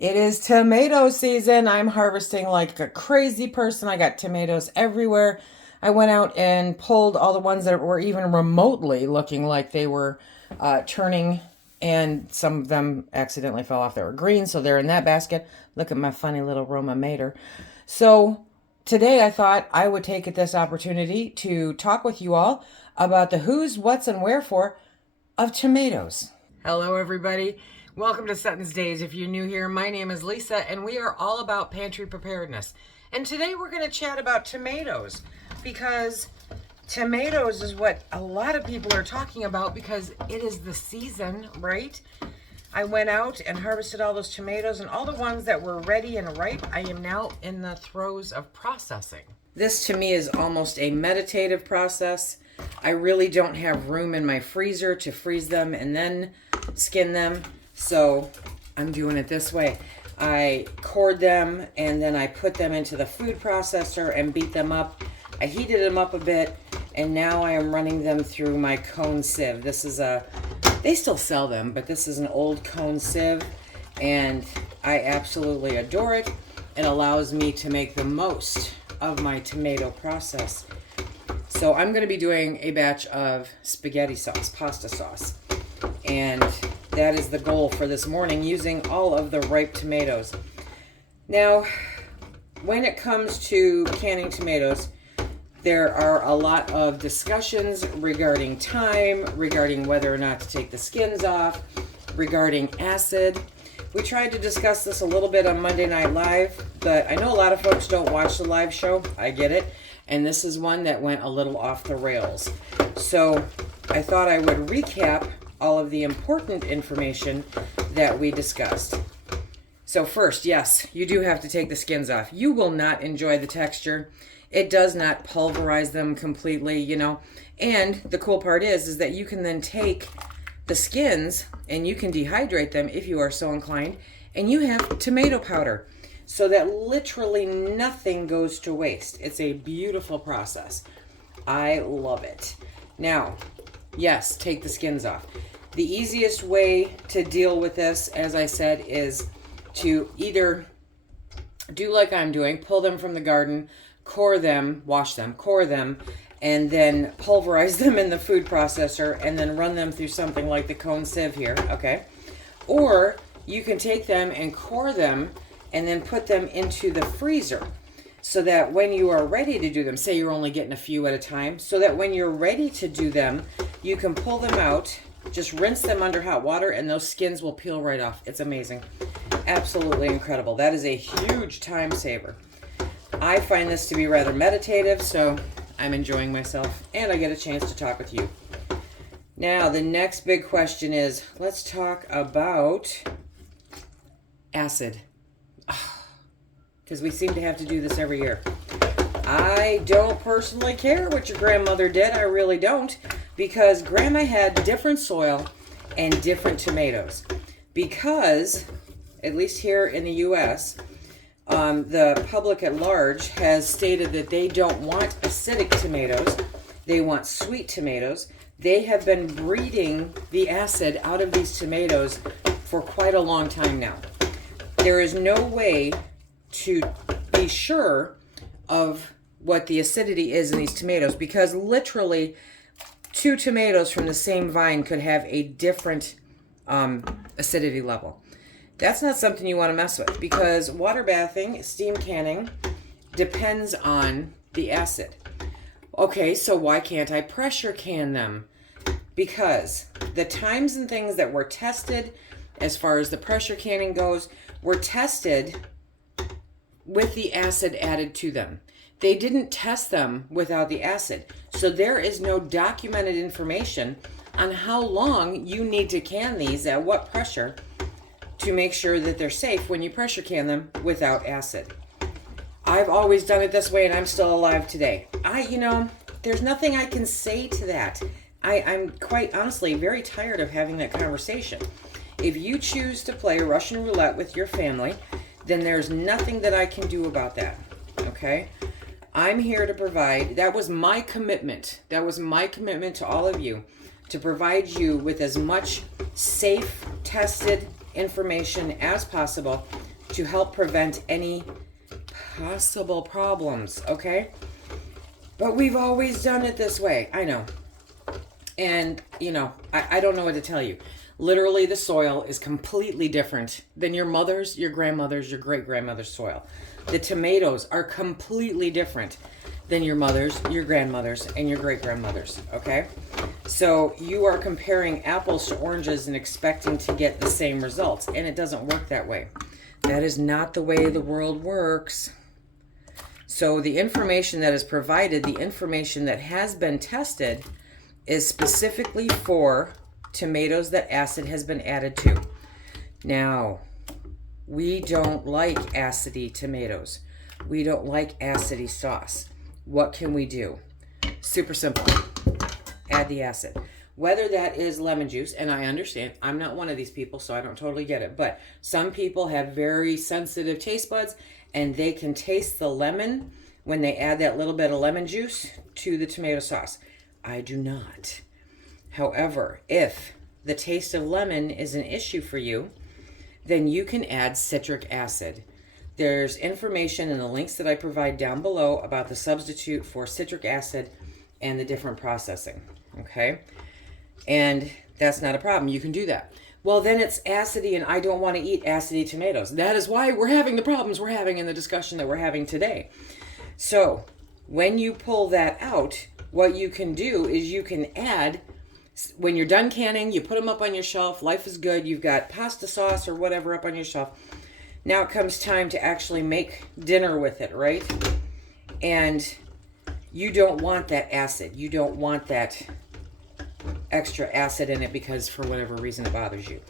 It is tomato season. I'm harvesting like a crazy person. I got tomatoes everywhere. I went out and pulled all the ones that were even remotely looking like they were turning, and some of them accidentally fell off. They were green, so they're in that basket. Look at my funny little Roma mater. So today I thought I would take this opportunity to talk with you all about the who's, what's, and wherefore of tomatoes. Hello, everybody. Welcome to SuttonsDaze. If you're new here, my name is Lisa, and we are all about pantry preparedness. And today we're going to chat about tomatoes, because tomatoes is what a lot of people are talking about because it is the season, right? I went out and harvested all those tomatoes, and all the ones that were ready and ripe, I am now in the throes of processing. This to me is almost a meditative process. I really don't have room in my freezer to freeze them and then skin them. So I'm doing it this way. I cord them and then I put them into the food processor and beat them up. I heated them up a bit, and now I am running them through my cone sieve. This is they still sell them, but this is an old cone sieve, and I absolutely adore it. It allows me to make the most of my tomato process. So I'm going to be doing a batch of spaghetti sauce, pasta sauce, and that is the goal for this morning, using all of the ripe tomatoes. Now, when it comes to canning tomatoes, there are a lot of discussions regarding time, regarding whether or not to take the skins off, regarding acid. We tried to discuss this a little bit on Monday Night Live, but I know a lot of folks don't watch the live show. I get it. And this is one that went a little off the rails. So I thought I would recap all of the important information that we discussed. So first, yes, you do have to take the skins off. You will not enjoy the texture. It does not pulverize them completely, you know. And the cool part is that you can then take the skins and you can dehydrate them if you are so inclined, and you have tomato powder, so that literally nothing goes to waste. It's a beautiful process. I love it. Now, yes, take the skins off. The easiest way to deal with this, as I said, is to either do like I'm doing, pull them from the garden, core them, wash them, core them, and then pulverize them in the food processor and then run them through something like the cone sieve here, okay? Or you can take them and core them and then put them into the freezer, so that when you are ready to do them, say you're only getting a few at a time, so that when you're ready to do them, you can pull them out, just rinse them under hot water, and those skins will peel right off. It's amazing. Absolutely incredible. That is a huge time saver. I find this to be rather meditative, so I'm enjoying myself, and I get a chance to talk with you. Now, the next big question is, let's talk about acid. Because we seem to have to do this every year. I don't personally care what your grandmother did. I really don't. Because Grandma had different soil and different tomatoes. Because, at least here in the U.S., the public at large has stated that they don't want acidic tomatoes. They want sweet tomatoes. They have been breeding the acid out of these tomatoes for quite a long time now. There is no way to be sure of what the acidity is in these tomatoes, because literally two tomatoes from the same vine could have a different acidity level. That's not something you want to mess with, because water bathing, steam canning, depends on the acid. Okay, so why can't I pressure can them? Because the times and things that were tested as far as the pressure canning goes were tested with the acid added to them. They didn't test them without the acid. So there is no documented information on how long you need to can these at what pressure to make sure that they're safe when you pressure can them without acid. I've always done it this way, and I'm still alive today. There's nothing I can say to that. I'm quite honestly very tired of having that conversation. If you choose to play Russian roulette with your family, then there's nothing that I can do about that, okay? I'm here to provide, that was my commitment. That was my commitment to all of you, to provide you with as much safe, tested information as possible to help prevent any possible problems, okay? But we've always done it this way. I know. And, you know, I don't know what to tell you. Literally, the soil is completely different than your mother's, your grandmother's, your great-grandmother's soil. The tomatoes are completely different than your mother's, your grandmother's, and your great-grandmother's, okay? So you are comparing apples to oranges and expecting to get the same results, and it doesn't work that way. That is not the way the world works. So the information that is provided, the information that has been tested, is specifically for tomatoes that acid has been added to. Now, we don't like acidy tomatoes. We don't like acidy sauce. What can we do? Super simple. Add the acid. Whether that is lemon juice, and I understand, I'm not one of these people, so I don't totally get it, but some people have very sensitive taste buds, and they can taste the lemon when they add that little bit of lemon juice to the tomato sauce. I do not. However, if the taste of lemon is an issue for you, then you can add citric acid. There's information in the links that I provide down below about the substitute for citric acid and the different processing, okay? And that's not a problem. You can do that. Well, then it's acidy, and I don't want to eat acidy tomatoes. That is why we're having the problems we're having in the discussion that we're having today. So when you pull that out, what you can do is you can add, when you're done canning, you put them up on your shelf. Life is good. You've got pasta sauce or whatever up on your shelf. Now it comes time to actually make dinner with it, right? And you don't want that acid. You don't want that extra acid in it because for whatever reason it bothers you.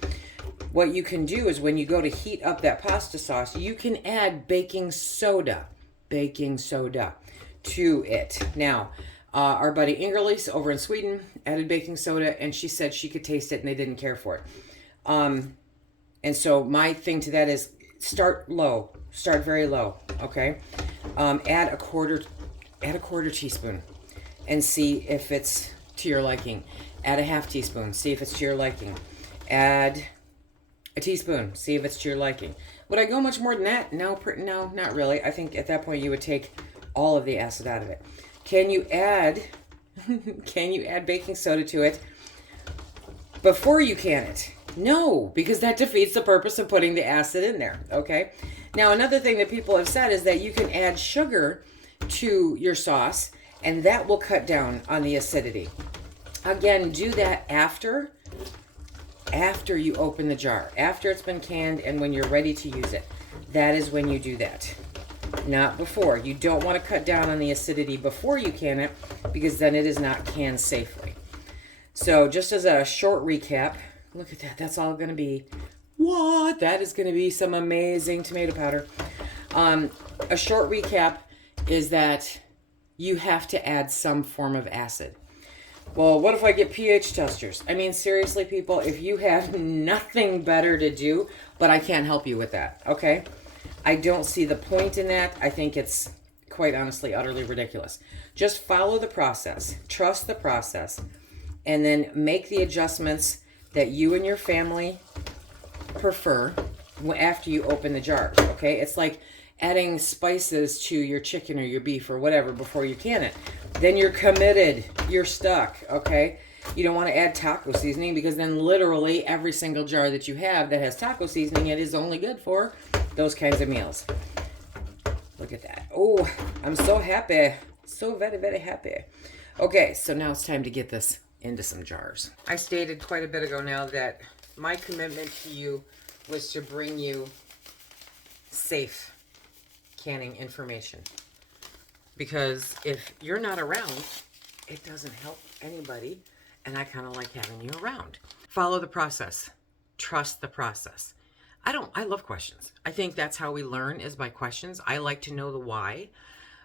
What you can do is when you go to heat up that pasta sauce, you can add baking soda to it. Now, our buddy Ingerlis over in Sweden added baking soda, and she said she could taste it and they didn't care for it. And so my thing to that is start low, start very low, okay? Add a quarter teaspoon and see if it's to your liking. Add a half teaspoon, see if it's to your liking. Add a teaspoon, see if it's to your liking. Would I go much more than that? No, not really. I think at that point you would take all of the acid out of it. Can you add baking soda to it before you can it? No, because that defeats the purpose of putting the acid in there, okay? Now, another thing that people have said is that you can add sugar to your sauce, and that will cut down on the acidity. Again, do that after you open the jar, after it's been canned and when you're ready to use it. That is when you do that, not before. You don't want to cut down on the acidity before you can it because then it is not canned safely. So just as a short recap, look at that. That's all going to be, what? That is going to be some amazing tomato powder. A short recap is that you have to add some form of acid. Well, what if I get pH testers? I mean, seriously, people, if you have nothing better to do, but I can't help you with that, okay? I don't see the point in that. I think it's, quite honestly, utterly ridiculous. Just follow the process, trust the process, and then make the adjustments that you and your family prefer after you open the jar, okay? It's like adding spices to your chicken or your beef or whatever before you can it. Then you're committed. You're stuck, okay? You don't want to add taco seasoning because then literally every single jar that you have that has taco seasoning, it is only good for those kinds of meals. Look at that. Oh, I'm so happy. So very, very happy. Okay, so now it's time to get this into some jars. I stated quite a bit ago now that my commitment to you was to bring you safe canning information. Because if you're not around, it doesn't help anybody, and I kind of like having you around. Follow the process. Trust the process. I love questions. I think that's how we learn, is by questions. I like to know the why.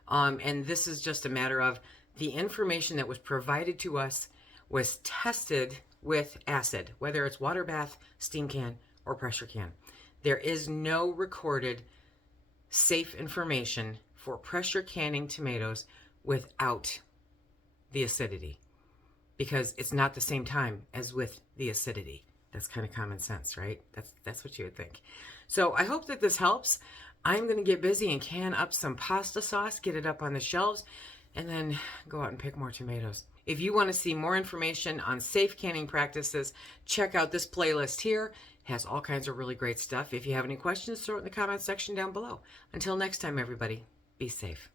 And this is just a matter of the information that was provided to us was tested with acid, whether it's water bath, steam can, or pressure can. There is no recorded safe information for pressure canning tomatoes without the acidity, because it's not the same time as with the acidity. That's kind of common sense, right? That's what you would think. So I hope that this helps. I'm going to get busy and can up some pasta sauce, get it up on the shelves, and then go out and pick more tomatoes. If you want to see more information on safe canning practices, check out this playlist here. It has all kinds of really great stuff. If you have any questions, throw it in the comment section down below. Until next time, everybody, be safe.